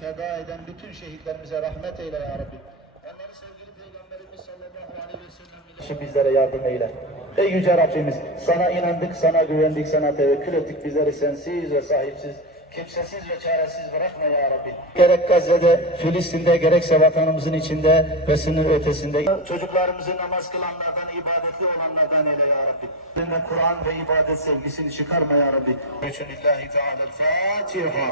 feda eden bütün şehitlerimize rahmet eyle ya Rabbi. Onları sevgili Peygamberimiz sallallahu aleyhi ve sellem ile bizlere yardım eyle. Ey Yüce Rabbimiz sana inandık, sana güvendik, sana tevekkül ettik. Bizleri sensiz ve sahipsiz, kimsesiz ve çaresiz bırakma ya Rabbi. Gerek Gazze'de, Filistin'de, gerekse vatanımızın içinde ve sınır ötesinde. Çocuklarımızı namaz kılanlardan, ibadetli olanlardan eyle ya Rabbi. Kur'an ve ibadet sevgisini çıkarma ya Rabbi. Bismillahirrahmanirrahim. Fatiha.